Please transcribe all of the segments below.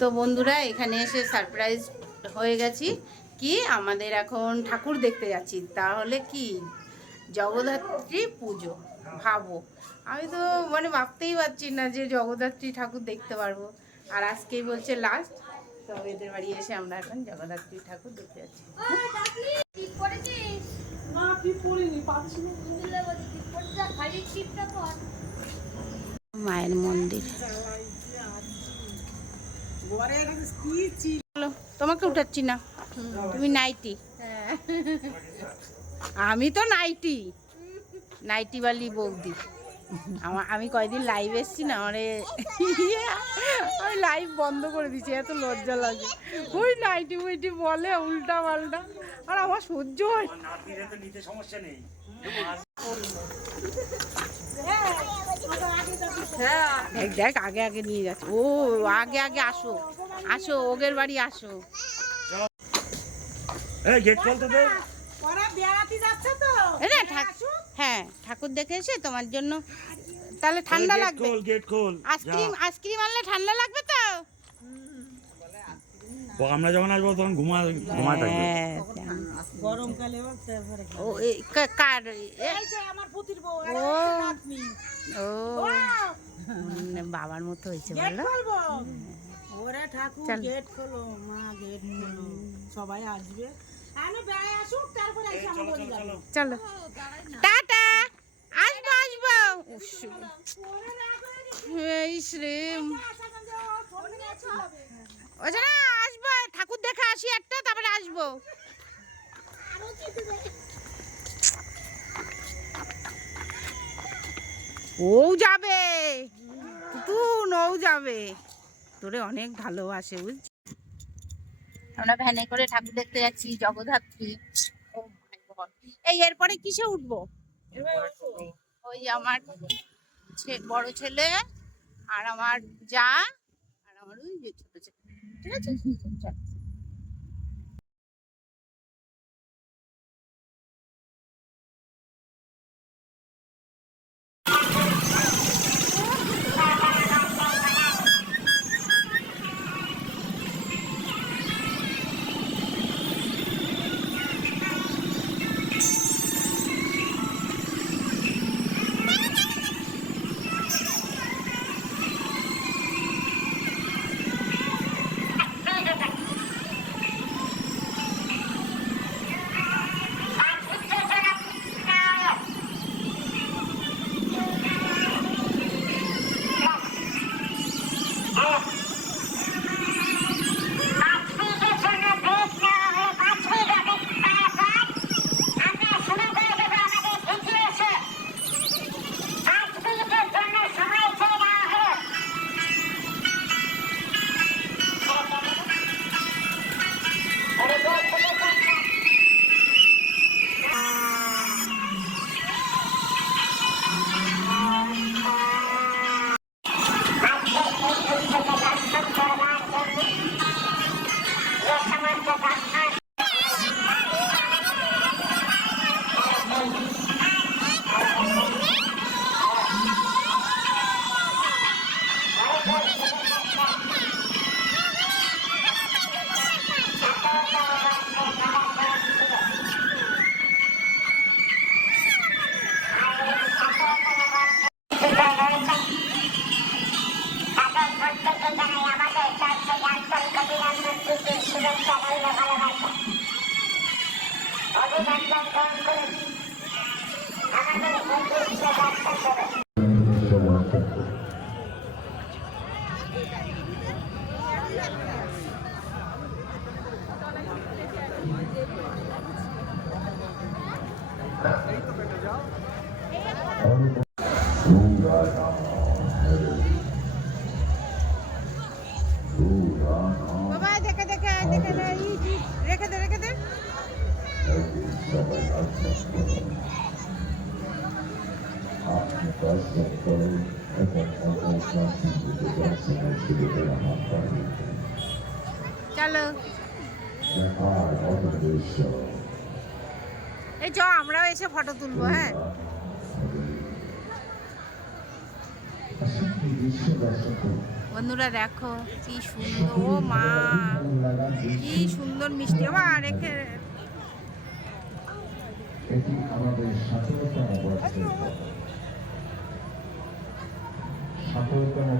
তো বন্ধুরা এখানে এসে সারপ্রাইজ হয়ে গেছি কি আমাদের এখন ঠাকুর দেখতে যাচ্ছি। তাহলে কি জগদ্ধাত্রী পুজো, ভাবো আমি তো মানে ভাবতেই পারছি না যে জগদ্ধাত্রী ঠাকুর দেখতে পারবো। আর আজকেই বলছে লাস্ট, তো এদের বাড়ি এসে আমরা এখন জগদ্ধাত্রী ঠাকুর দেখতে যাচ্ছি। মায়ের মন্দির, তোমাকে উঠাচ্ছি না, তুমি নাইটি, আমি তো নাইটি বালি বৌদি। আমি কয়দিন লাইভ এসছি না, মানে আমি লাইভ বন্ধ করে দিচ্ছি, এত লজ্জা লাগে। ওই নাইটি মুইটি বলে উল্টা পাল্টা, আর আমার সহ্য হয়। দেখ আগে আগে নিয়ে যাচ্ছে, ও আগে আগে আসো আসো, ওগের বাড়ি আসো। হ্যাঁ ঠাকুর দেখে এসে তোমার জন্য তাহলে ঠান্ডা লাগবে, আইসক্রিম আনলে ঠান্ডা লাগবে তো। আমরা যখন আসবো তখন ঘুমা থাকবে গরমকালে। ও কার ও বাবার মতো হয়েছে বলো। ওরা ঠাকুর গেট খোলো, মা গেট খোলো, সবাই আসবে। চলো টাটা, আসবো আসবো। আসবো, ঠাকুর দেখে আসি একটা, তারপরে আসবো। ও যাবে তুতুন, ও যাবে, তোরে অনেক ভালোবাসে বুঝছি। আমরা ভ্যানে করে ঠাকুর দেখতে যাচ্ছি জগদ্ধাত্রী। এই এরপরে কিসে উঠবো? ওই আমার বড় ছেলে আর আমার যা আর আমার ওই যে ছোট ছেলে, ঠিক আছে। বাবা দেখে দেখে দেখে রেখে দে রেখে দে। চলো এই চ আমরাও এসে ফটো তুলবো। হ্যাঁ বিশ্ব দর্শক বন্ধুরা দেখো কি সুন্দর, ও মা কি সুন্দর মিষ্টি। ও মা রেখে এটি আমাদের 17তম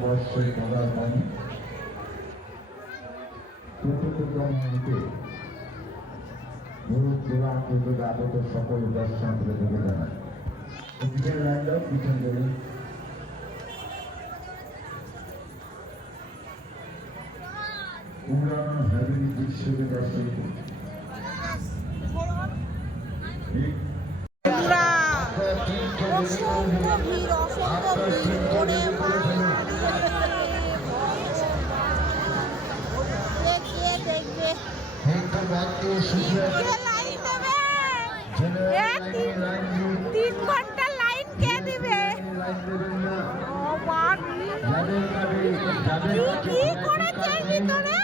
বর্ষের পদার্পণে 14তম মিনিটে দূর দূরান্ত থেকে আগত সকল দর্শকদের থেকে জানায় পিছন লাইন পিছন ধরে পুরানো হাবিলি দৃশ্যকে দর্শন করি। অসংখ্য ভিড়, অসংখ্য ভিড়। ওরে মা কে দেখবে, কে লাইন দেবে? 3 ঘন্টা লাইন কে দিবে? ও মা কি করেছে ভিতরে?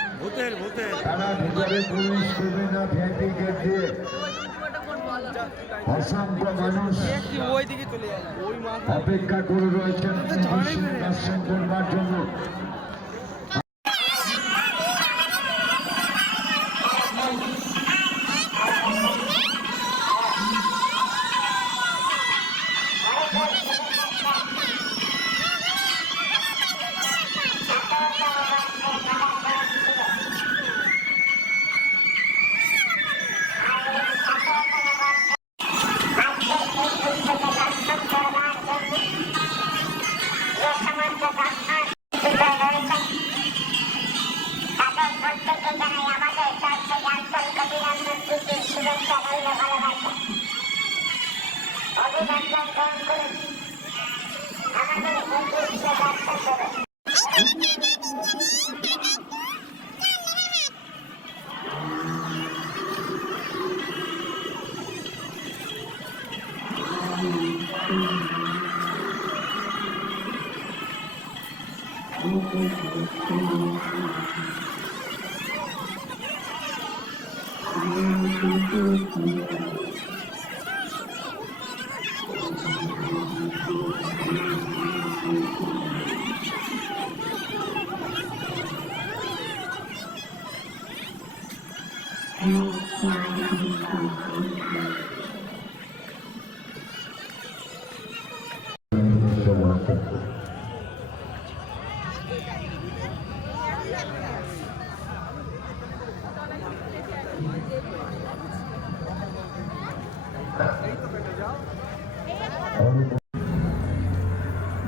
তারা ভিতরে প্রবেশ করবে না ভ্যাটি গেট দিয়ে। অসংখ্য মানুষ অপেক্ষা করে রয়েছেন দর্শন করবার জন্য।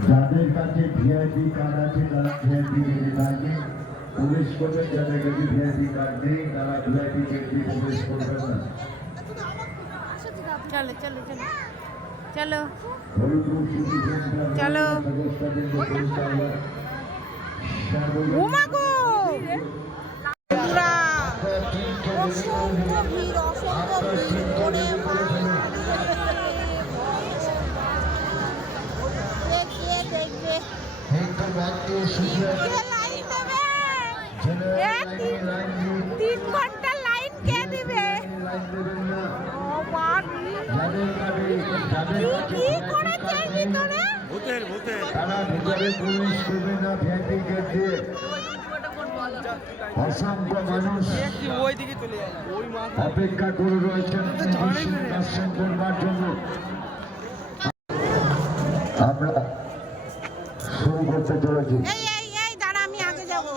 যাদের কাছে ভিআইপি কার্ড আছে তারা ভিআইপি গেটে থাকবে, প্রবেশ করবে। যাদের কাছে ভিআইপি কার্ড নেই তারা ভিআইপি গেট দিয়ে প্রবেশ করবে না। চলো চলো চলো চলো হরিপুর সিটি সেন্টার চলো। ঘুমাগো পুরা অসংখ্য ভিড়, অসংখ্য ভিড়। ওরে মা কে দেখবে, কে লাইন দেবে? 3 ঘন্টা লাইন কে দিবে? ও মা কি করেছে ভিতরে? তারা ভিতরে প্রবেশ করবে না ভ্যাটি গেট দিয়ে। অসংখ্য মানুষ অপেক্ষা করে রয়েছেন দর্শন করবার জন্য। আমরা শুরু করতে চলেছি। এই এই এই দাঁড়া, আমি আগে যাবো,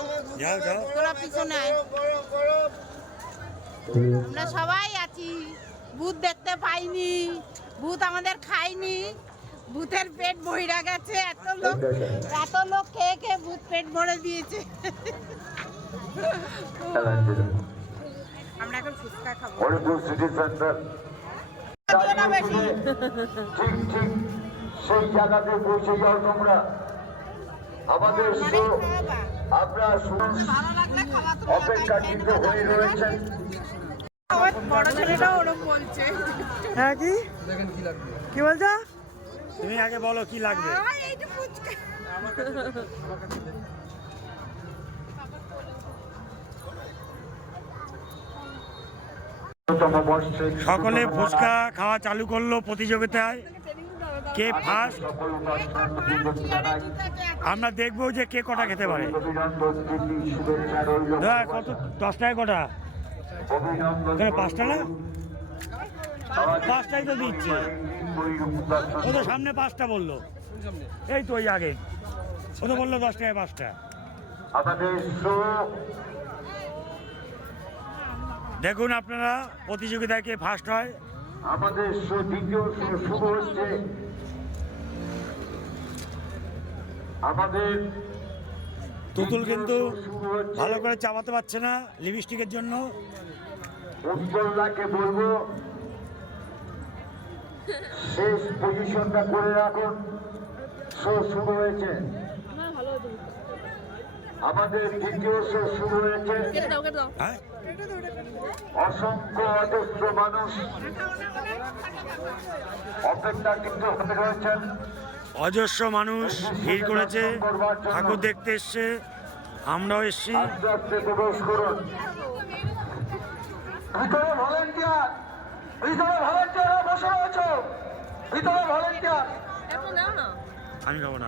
তোরা পিছনে আয়। আমরা সবাই আছি, ভূত দেখতে পাইনি, ভূত আমাদের খায়নি, ভূতের পেট ভইরা গেছে। এত লোক খেয়ে খেয়ে ভূত পেট ভরে দিয়েছে। আমরা এখন ফুচকা খাবো। হরিপুর সিটি সেন্টার দিও না বেশি। ঠিক ঠিক সেই জায়গাতে পৌঁছে যাও তোমরা। আমাদের শো আপনারা ভালো লাগলে খাওয়া তো অপেক্ষাকৃত হয়ে রয়েছেন। আমার বড় ছেলেটা ওরকম বলছে। হ্যাঁ কি বলছো? তুমি আগে বলো কি লাগবে। এইটা ফুচকা। সকলে ফুচকা খাওয়া চালু করলো প্রতিযোগিতায়। কে ফার্স্ট আমরা দেখবো যে কে কটা খেতে পারে। দাদা কত 10 টাকা কটা? কেন 5টা না? 5টাই তো দিচ্ছে। ও তো সামনে 5টা বললো, এই তো ওই আগে ও তো বললো 10 টাকায় 5টা। দেখুন আপনারা প্রতিযোগিতায় কে ফার্স্ট হয়। আমাদের দ্বিতীয় শুরু হচ্ছে। আমাদের তুতুল কিন্তু ভালো করে চাপাতে পারছে না লিপস্টিকের জন্য। উজ্জ্বলদাকে বলবো শেষ পজিশনটা করে রাখুন। শো শুরু হয়েছে, আমাদের দ্বিতীয় শো শুরু হয়েছে। হ্যাঁ অসংখ্য অজস্র মানুষ অপেক্ষা কিন্তু হতে রয়েছেন। অজস্র মানুষ ভিড় করেছে, ঠাকুর দেখতে এসছে, আমরাও এসছি। আস্তে আস্তে প্রবেশ করুন। ভিতরে ভলেন্টিয়ার, ভিতরে ভলেন্টিয়ার বসে রয়েছে, ভিতরে ভলেন্টিয়ার। আমি খাবো না।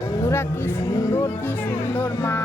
বন্ধুরা কি সুন্দর মা।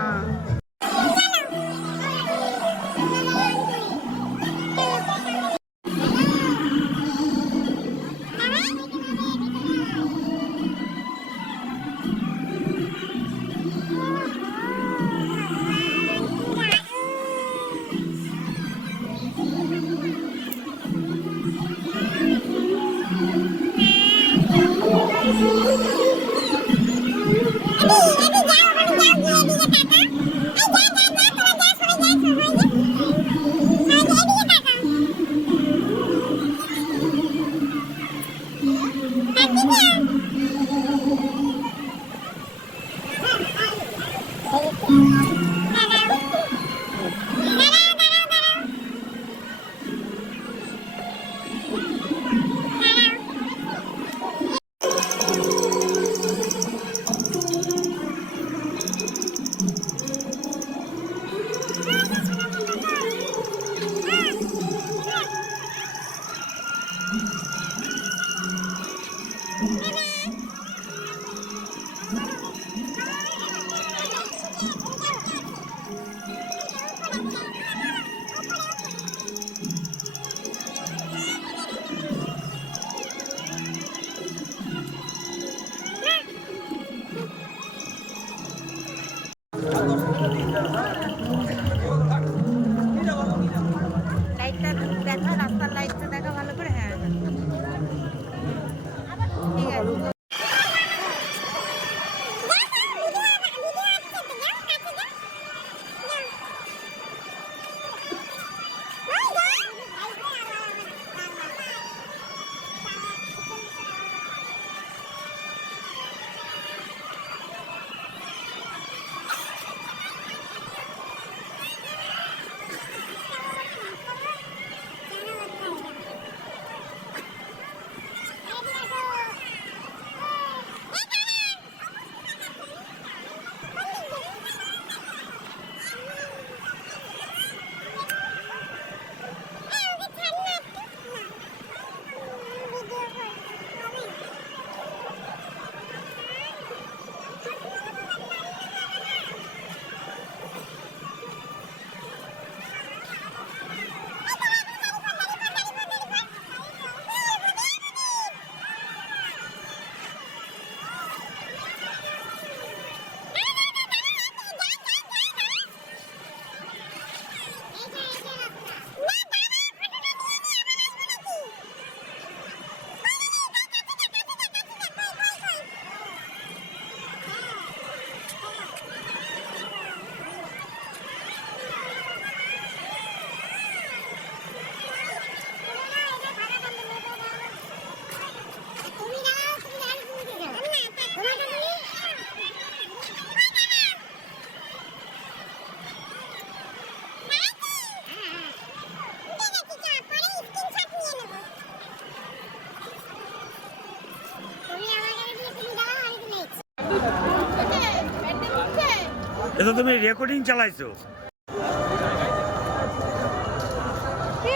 এটা তুমি রেকর্ডিং চালাইছো?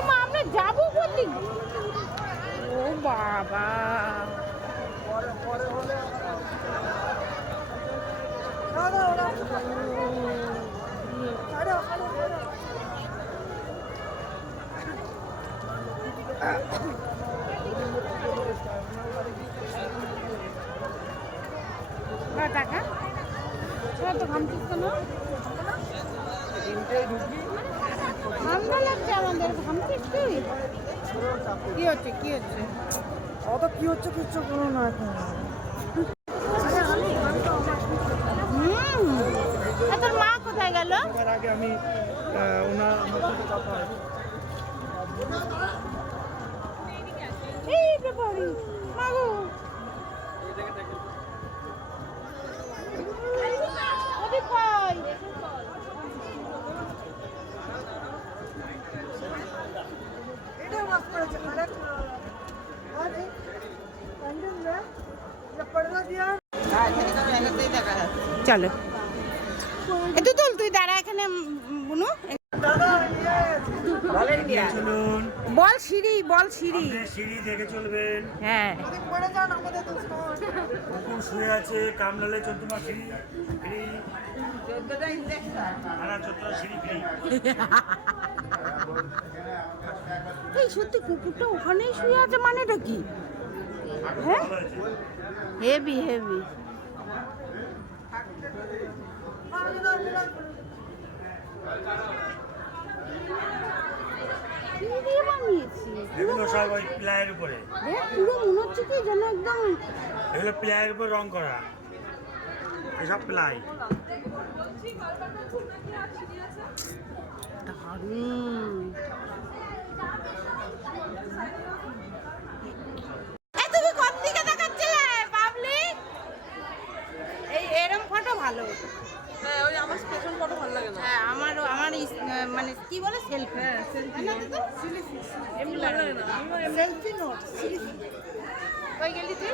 মা আমরা যাবো বললি? ও বাবা, টাকা তো ঘামছিস কেন? ঠান্ডা লাগছে আমাদের, ঘামছিস তুই? কি হচ্ছে কি হচ্ছে? অত কি হচ্ছে কিচ্ছু কোনো না এখন। তোর মা কোথায় গেল? এর আগে আমি ওনার আমার সাথে কথা হয়। এই ব্যাপারি মাগো, ওদিক কই? এটাও মাছ পড়েছে আরে আরে প্যান্ডেল না যা পড়লা দিয়া। চলো একটু তুল, তুই দাঁড়া এখানে বুনু। চলুন, বল সিঁড়ি, বল সিঁড়ি। আপনি সিঁড়ি দেখে চলবেন। হ্যাঁ পড়ে যান আমাদের তো কুকুর শুয়ে আছে, কামলালে 14 মাস সিঁড়ি ফ্রি। 14 সিঁড়ি ফ্রি। এই সত্যি কুকুরটা ওখানেই শুয়ে আছে, মানেটা কি? হ্যাঁ হেভি হেভি। কি দিয়ে বানিয়েছি? এগুলো সব ওই প্লায়ের উপরে, দেখ পুরো মনে হচ্ছে কি যেন একদম এগুলো প্লায়ের উপর রং করা, এসব প্লাই। দারুণ। এই তুমি কোন দিকে তাকাচ্ছিলে পাবলিক? এই এরকম ফটো ভালো। হ্যাঁ ওই আমার পেছন ফটো ভালো লাগে না। হ্যাঁ আমারও, আমার মানে কি বলে সেলফি। হ্যাঁ সেলফি না তো এমনি ভালো লাগে না। সেলফি নোট কই গেলি তুই?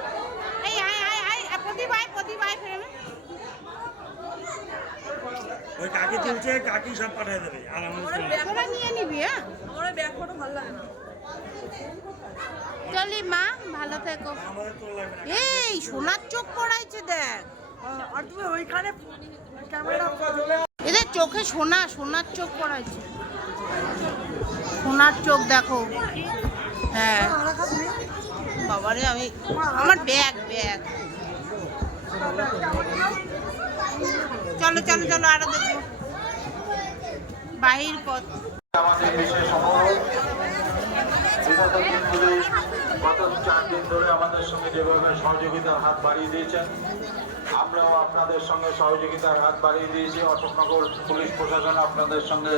এই আয় আয় আয় প্রদীপ আয় ফ্রেমে। ওই কাকি তুলছে, কাকি সব পাঠিয়ে দেবে আর আমাদের তোরা নিয়ে নিবি। হ্যাঁ আমার ব্যাক ফটো ভালো লাগে না। চলি মা, ভালো থেকো। আমাদের তো লাগবে না। এই সোনার চোখ পড়াইছে দেখ, আর তুমি ওইখানে ক্যামেরা এদের চোখে সোনার চোখ পড়াইছে, সোনার চোখ দেখো। হ্যাঁ বাবারে, আমি আমার ব্যাগ চলো চলো চলো আরো দেখবো বাহির পথ। আমাদের বিশেষ অনুরোধ, বিগত দিনগুলি গত 4 দিন ধরে আমাদের সঙ্গে যেভাবে সহযোগিতার হাত বাড়িয়ে দিয়েছেন, আমরাও আপনাদের সঙ্গে সহযোগিতার হাত বাড়িয়ে দিয়েছি। অশোকনগর পুলিশ প্রশাসন আপনাদের সঙ্গে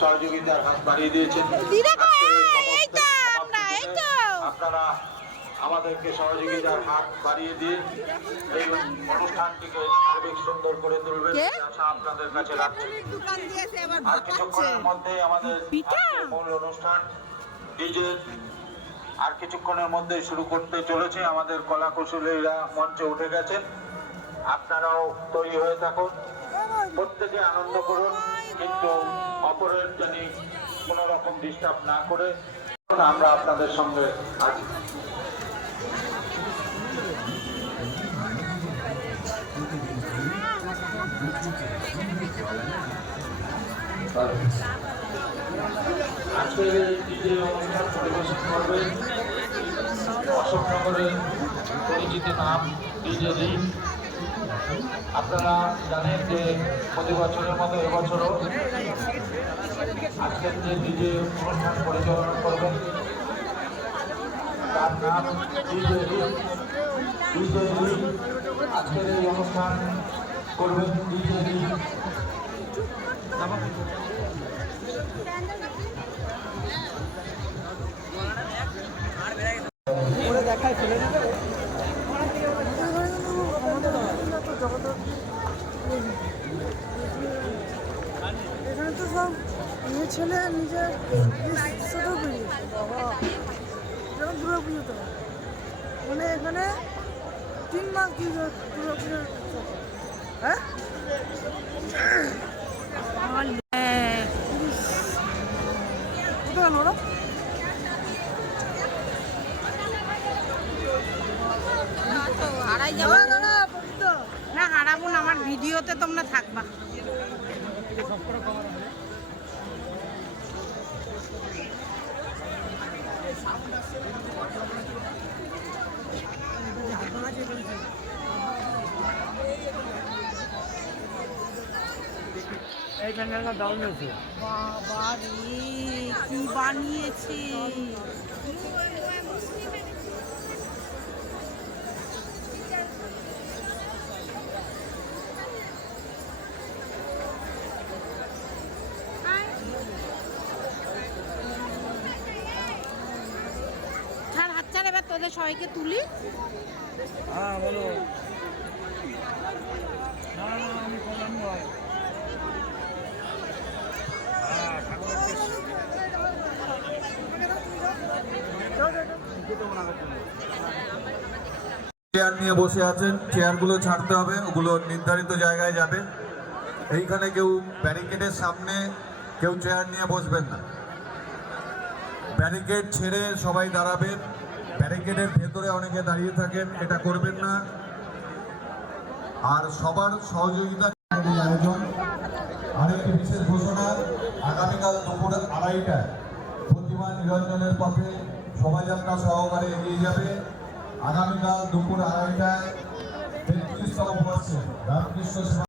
সহযোগিতার হাত বাড়িয়ে দিয়েছেন। আপনারা আমাদেরকে সহযোগিতার হাত বাড়িয়ে দিয়ে এই অনুষ্ঠানটিকে আরো সুন্দর করে তুলবেন, আশা আপনাদের কাছে রাখছি। আর কিছুক্ষণের মধ্যে আমাদের আজকের মূল অনুষ্ঠান ডিজে আর কিছুক্ষণের মধ্যে শুরু করতে চলেছে। আমাদের কলা কুশলীরা মঞ্চে উঠে গেছেন, আপনারাও তৈরি হয়ে থাকুন, প্রত্যেকে আনন্দ করুন, কিন্তু অপরের জানি কোনো রকম ডিস্টার্ব না করে আমরা আপনাদের সঙ্গে আছি। আজকের এই ডিজে অনুষ্ঠান পরিবেশন করবে অশোকনগরের পরিচিত নাম ডিজে রিং। আপনারা জানেন যে প্রতি বছরের মতো এবছরও আজকের যে ডিজে অনুষ্ঠান পরিচালনা করবেন তার নাম ডিজে রিং। আজকের এই অনুষ্ঠান করবেন ডিজে রিং। দেখায় ফেলে দেবে। এখানে তো সব মেয়ে ছেলে নিজের ছোটো বেরিয়েছে বাবা, যেমন দুর্গা পুজোতে মানে এখানে 3 মাস হ্যাঁ কোথায় ওরা হারাই যাবো না, হারাবো না, আমার ভিডিওতে তোমরা থাকবা। এই প্যান্ডেলটা দারুণ হয়েছে। বাবা রে, কি বানিয়েছে! ছাড়, হাত ছাড়, এবার তোদের সবাইকে তুলি। হ্যাঁ বলো। না না আমি করলাম ভাই। চেয়ার নিয়ে বসে আছেন, চেয়ারগুলো ছাড়তে হবে, ওগুলো নির্ধারিত জায়গায় যাবে। এইখানে কেউ ব্যারিকেডের সামনে কেউ চেয়ার নিয়ে বসবেন না, ব্যারিকেড ছেড়ে সবাই দাঁড়াবেন। ব্যারিকেডের ভেতরে অনেকে দাঁড়িয়ে থাকেন, এটা করবেন না। আর সবার সহযোগিতা আয়োজন। আরেকটি বিশেষ ঘোষণা, আগামীকাল দুপুর 2:30টায় প্রতিমা নিরঞ্জনের পথে শোভাযাত্রা সহকারে এগিয়ে যাবে। আগামীকাল দুপুর 2:30টায় 33তম বর্ষে রামকৃষ্ণ